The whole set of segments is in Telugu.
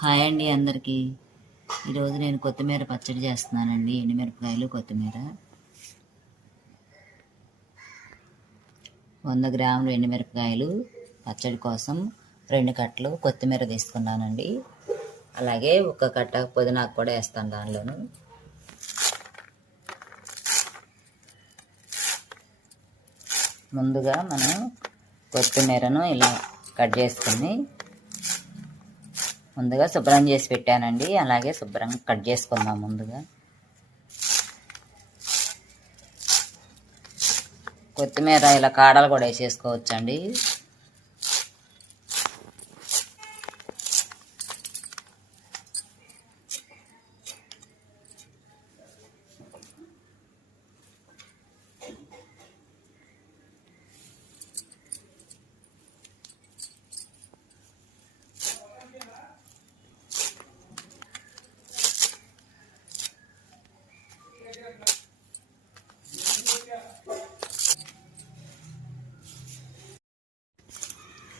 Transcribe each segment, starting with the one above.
హాయ్ అండి అందరికీ. ఈరోజు నేను కొత్తిమీర పచ్చడి చేస్తున్నానండి ఎండుమిరపకాయలు కొత్తిమీర. వంద గ్రాములు ఎండుమిరపకాయలు పచ్చడి కోసం రెండు కట్టలు కొత్తిమీర తీసుకున్నానండి. అలాగే ఒక కట్ట పుదీనాకు కూడా వేస్తాను దానిలోను. ముందుగా మనం కొత్తిమీరను ఇలా కట్ చేసుకుని ముందుగా శుభ్రం చేసి పెట్టానండి. అలాగే శుభ్రంగా కట్ చేసుకుందాం ముందుగా. కొత్తిమీర ఇలా కాడలు కూడా వేసేసుకోవచ్చండి.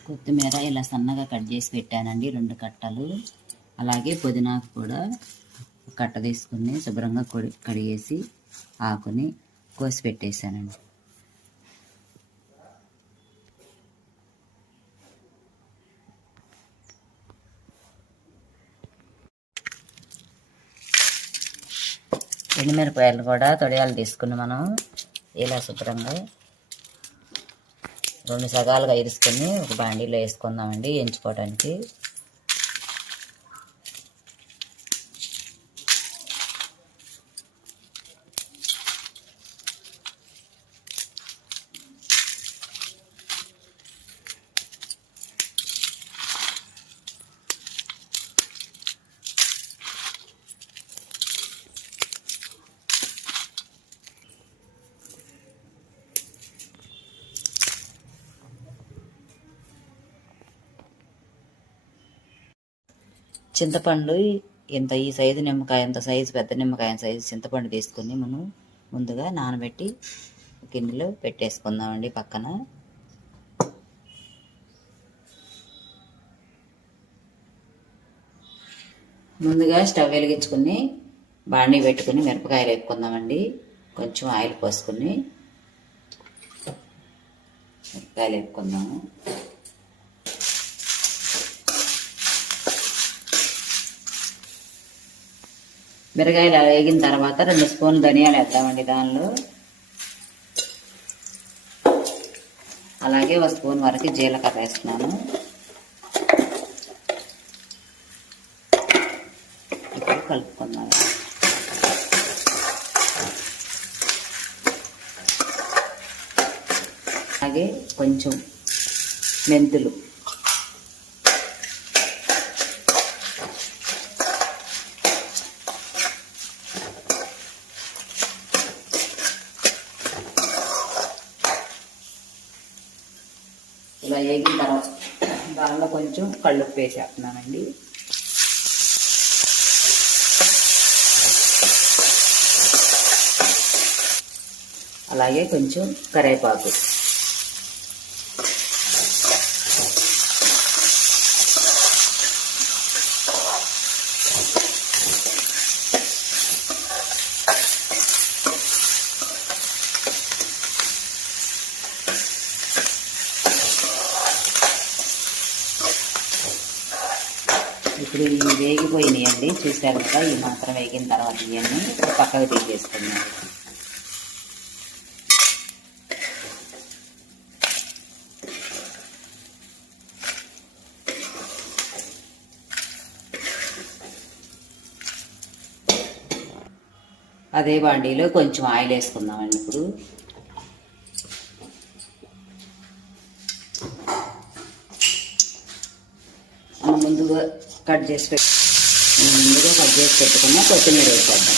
కొత్తిమీర ఇలా సన్నగా కట్ చేసి పెట్టానండి రెండు కట్టలు. అలాగే పుదీనాకు కూడా కట్ట తీసుకుని శుభ్రంగా కొడి కడిగేసి ఆకుని కోసి పెట్టేశానండి. ఎండుమిరపకాయలు కూడా తొడియాలు తీసుకుని మనం ఇలా శుభ్రంగా రెండు సగాలుగా ఇరుసుకొని ఒక బాండీలో వేసుకుందామండి ఎంచుకోవడానికి చింతపండు ఇంత ఈ సైజు నిమ్మకాయ ఇంత సైజు పెద్ద నిమ్మకాయ సైజు చింతపండు తీసుకుని మనం ముందుగా నానబెట్టి గిన్నెలో పెట్టేసుకుందామండి పక్కన. ముందుగా స్టవ్ వెలిగించుకుని బాండీ పెట్టుకుని మిరపకాయలు వేపుకుందామండి. కొంచెం ఆయిల్ పోసుకుని మిరపకాయలు వేపుకుందాము. మిరగాయలు వేగిన తర్వాత రెండు స్పూన్లు ధనియాలు వేద్దామండి దానిలో. అలాగే ఒక స్పూన్ వరకు జీలకర్ర వేస్తున్నాను. ఇప్పుడు కలుపుకుందాం. అలాగే కొంచెం మెంతులు ఇలా వేగిన తర్వాత దానిలో కొంచెం కళ్ళుప్పు వేసేస్తున్నానండి అలాగే కొంచెం కరేపాకు ఇప్పుడు ఇవి వేగిపోయినాయండి. చూశారు కదా ఈ మాత్రం వేగిన తర్వాత ఇవన్నీ పక్కకు తీసేసుకున్నాం అదే బాండీలో కొంచెం ఆయిల్ వేసుకుందామండి ఇప్పుడు. మనం ముందుగా కట్ చేసి పెట్టు ముందుగా కట్ చేసి పెట్టుకున్న కొత్తిమీర వేసేద్దాం.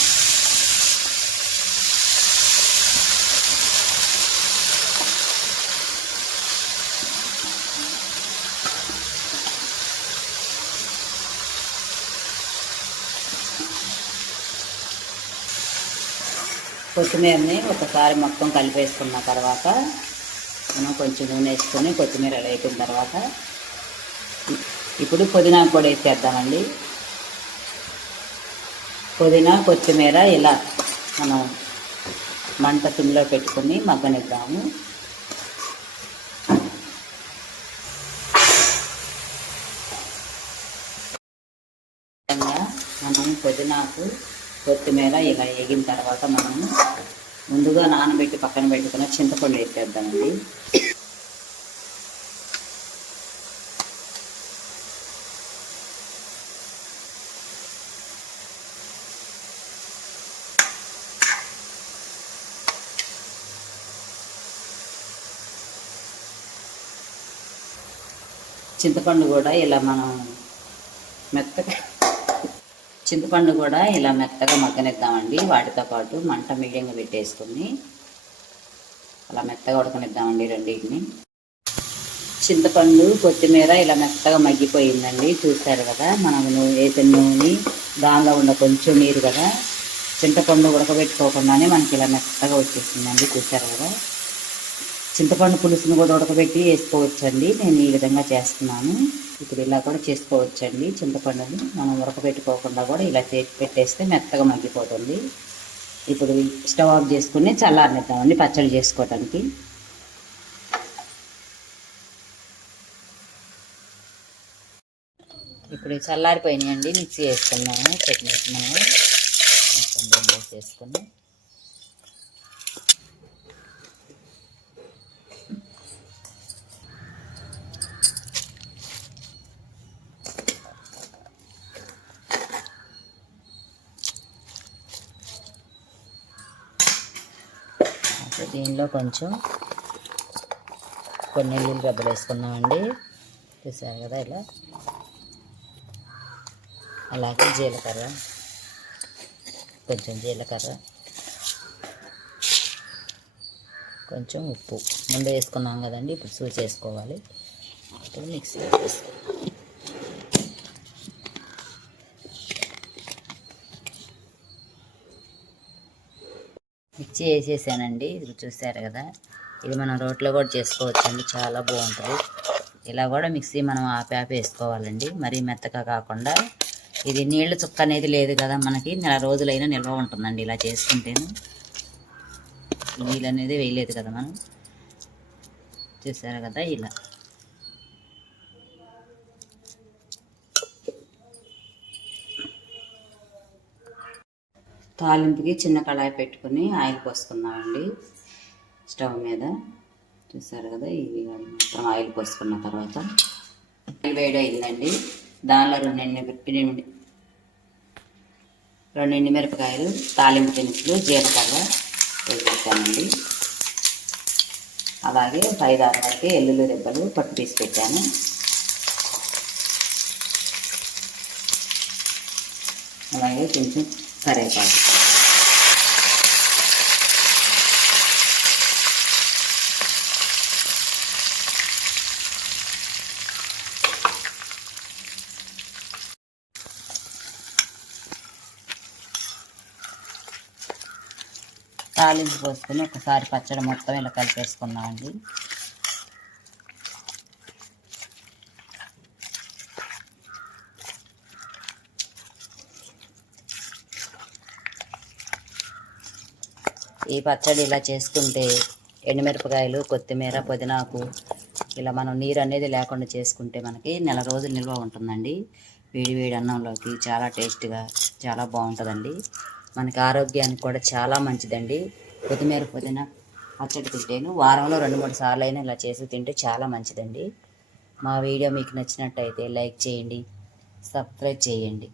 కొత్తిమీరని ఒకసారి మొత్తం కలిపేసుకున్న తర్వాత మనం కొంచెం నూనె వేసుకొని కొత్తిమీర వేసిన తర్వాత ఇప్పుడు పుదీనా కూడా వేసేద్దామండి. పుదీనా కొత్తిమీర ఇలా మనం మంట సిమ్లో పెట్టుకుని మగ్గనిద్దాము. మనం పుదీనాకు కొత్తిమీర ఇలా వేగిన తర్వాత మనము ముందుగా నానబెట్టి పక్కన పెట్టుకున్న చింతపండు వేసేద్దామండి. చింతపండు కూడా ఇలా మనం మెత్తగా చింతపండు కూడా ఇలా మెత్తగా మగ్గనిద్దామండి. వాటితో పాటు మంట మీడియంగా పెట్టేసుకుని అలా మెత్తగా ఉడకనిద్దామండి రెండింటిని. చింతపండు కొత్తిమీర ఇలా మెత్తగా మగ్గిపోయిందండి. చూశారు కదా మనం నువ్వు వేసిన నూనె దానిలో ఉన్న కొంచెం నీరు కదా చింతపండు ఉడకబెట్టుకోకుండానే మనకి ఇలా మెత్తగా వచ్చేసిందండి. చూశారు కదా. చింతపండు పులుసును కూడా ఉడకబెట్టి వేసుకోవచ్చండి. నేను ఈ విధంగా చేస్తున్నాను. ఇప్పుడు ఇలా కూడా చేసుకోవచ్చండి చింతపండుని. మనం ఉడకబెట్టుకోకుండా కూడా ఇలా పెట్టేస్తే మెత్తగా మగ్గిపోతుంది. ఇప్పుడు స్టవ్ ఆఫ్ చేసుకుని చల్లారనిద్దామండి పచ్చడి చేసుకోవడానికి ఇప్పుడు చల్లారిపోయినాయండి. మిక్సీ వేసుకున్నాము చట్నీ వేసుకున్నాము మొత్తం దీనిలో కొంచెం కొన్ని నీళ్ళు రబ్బలు వేసుకుందామండి. చూసారు కదా ఇలా? అలాగే జీలకర్ర కొంచెం జీలకర్ర కొంచెం ఉప్పు. ముందు వేసుకున్నాం కదండి ఇప్పుడు సూ చేసుకోవాలి. ఇప్పుడు మిక్సీ వేసుకోవాలి మిక్సీ వేసేసానండి. ఇది చూసారు కదా. ఇది మనం రోట్లో కూడా చేసుకోవచ్చండి. చాలా బాగుంటుంది. ఇలా కూడా మిక్సీ మనం ఆపి ఆపి వేసుకోవాలండి. మరీ మెత్తగా కాకుండా ఇది నీళ్ళు చుక్క అనేది లేదు కదా మనకి. నెల రోజులైనా నిల్వ ఉంటుందండి ఇలా చేసుకుంటేను. నీళ్ళు అనేది వేయలేదు కదా మనం. చూసారు కదా ఇలా. తాలింపుకి చిన్న కళాయి పెట్టుకుని ఆయిల్ పోసుకుందామండి. స్టవ్ మీద. చూసారు కదా ఇది మొత్తం ఆయిల్ పోసుకున్న తర్వాత ఆయిల్ వేడి అయిందండి దానిలో రెండు ఎండి రెండు ఎండుమిరపకాయలు తాలింపు దినుసులు జీలకర్ర వేసేసానండి. అలాగే ఐదు ఆరు వరకు ఎల్లుల్లి రెబ్బలు పట్టు తీసి పెట్టాను. అలాగే కొంచెం కరేపాకు తాలింపు పోసుకొని ఒకసారి పచ్చడి మొత్తం ఇలా కలిపేసుకున్నామండి ఈ పచ్చడి ఇలా చేసుకుంటే ఎండుమిరపకాయలు కొత్తిమీర పుదీనాకు ఇలా మనం నీరు అనేది లేకుండా చేసుకుంటే మనకి నెల రోజులు నిల్వ ఉంటుందండి. వేడి వేడి అన్నంలోకి చాలా టేస్ట్గా చాలా బాగుంటుందండి. మనకి ఆరోగ్యానికి కూడా చాలా మంచిదండి. కొత్తిమీర పుదీనా పచ్చడి తింటేను. వారంలో రెండు మూడు సార్లు అయినా ఇలా చేసి తింటే చాలా మంచిదండి. మా వీడియో మీకు నచ్చినట్టయితే లైక్ చేయండి సబ్స్క్రైబ్ చేయండి.